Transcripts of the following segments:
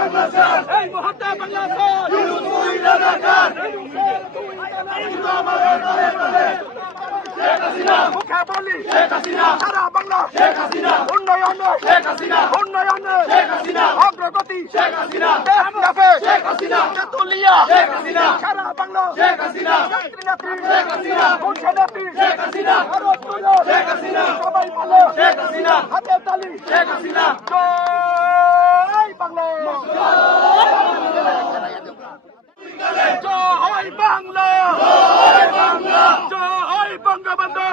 এই মুহূর্তে বাংলাদেশ মুখে বলি সারা বাংলা উন্নয়নে উন্নয়নে অগ্রগতি টেকনাফে তেতুলিয়া সারা বাংলা নেত্রী নেত্রী মুখ্য নেত্রী ভারত তুলো সবাই বলো হাতে তালি জয় বাংলা জয় বাংলা। জয় বঙ্গবন্ধু।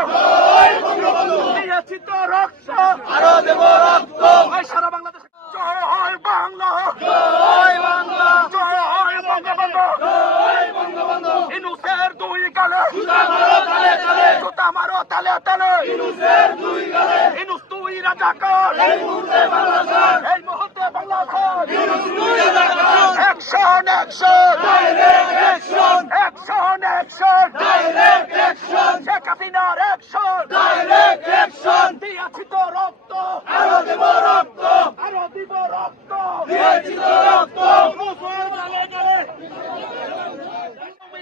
দিয়েছি তো রক্ত। আরও দেব রক্ত সারা বাংলাদেশ। জয় বাংলা। জয় বাংলা জয় বঙ্গবন্ধু। জয় বঙ্গবন্ধু ইনুসের দুই গালে। জুতা মারো তালে তালে। ইনুসের দুই গালে ইনুস দুই রাজাকার। এই মুহূর্তে বাংলাদেশ। এই মুহূর্তে বাংলাদেশ ইনুস দুই রাজাকার action action direct action action direct action Sheikh হাসিনার অ্যাকশন ডাইরেক্ট অ্যাকশন দিয়েছি তো রক্ত আরও দিব রক্ত আরও দিব রক্ত দিয়েছি তো রক্ত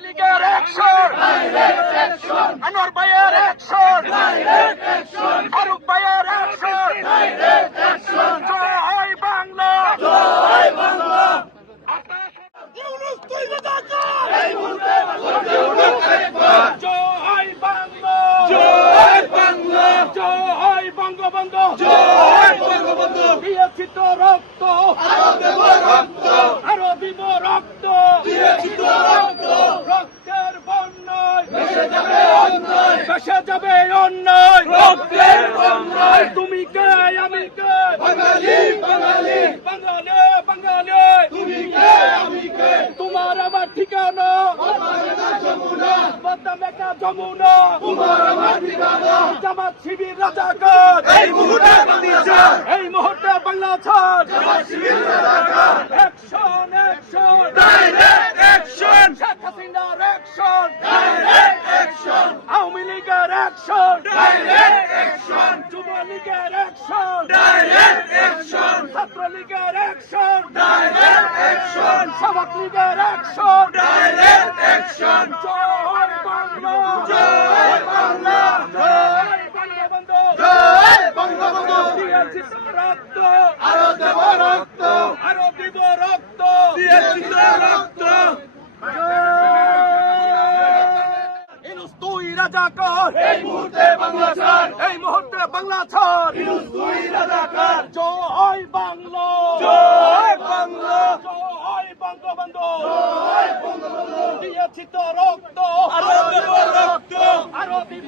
লীগের অ্যাকশন ডাইরেক্ট অ্যাকশন আনোয়ার ভাইয়ের অ্যাকশন ডাইরেক্ট অ্যাকশন ফারুক ভাইয়ের অ্যাকশন ডাইরেক্ট অ্যাকশন জয় বাংলা জয় বাংলা ইউনুস তুই রাজাকার এই মুহূর্তে জয় বাংলা জয় বাংলা জয় বঙ্গবন্ধু জয় বঙ্গবন্ধু দিয়েছি তো রক্ত আরও দেব রক্ত আরও দিব রক্ত দিয়েছি তো রক্ত রক্তের বন্যায় ভেসে যাবে অন্যায় ভেসে যাবে অন্যায় রক্তের বন্যায় তুমি কে আমি কে বাঙালি বাঙালি বাঙালি বাঙালি তুমি কে আমি কে তোমার আমার ঠিকানা বদনাম একটা যমুনা। জামাত শিবির রাজাকার। এই মুহূর্তে এই মুহূর্তে শিবির রাজাকার। Action action direct action Sheikh হাসিনার অ্যাকশন ডাইরেক্ট অ্যাকশন আওয়ামী লীগের অ্যাকশন ডাইরেক্ট অ্যাকশন যুব অ্যাকশন ডাইরেক্ট অ্যাকশন ছাত্র লীগের অ্যাকশন ডাইরেক্ট সমাজ লীগের অ্যাকশন ডাইরেক্ট অ্যাকশন জয় বাংলা। জয় বাংলা। জয় বঙ্গবন্ধু। জয় বঙ্গবন্ধু। দিয়েছি তো রক্ত। আরও দেব রক্ত। আরও দিব রক্ত। দিয়েছি রক্ত। তুই রাজাকার এই মুহূর্তে বাংলা ছাড়। এই মুহূর্তে বাংলা ছাড়। তুই রাজাকার জয় বাংলা জয় বাংলা জয় বঙ্গবন্ধু জয় বঙ্গবন্ধু দিয়েছি তো রক্ত আরও দেব রক্ত আরও দিব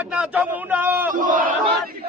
পদ্মা মেঘনা যমুনা তোমার আমার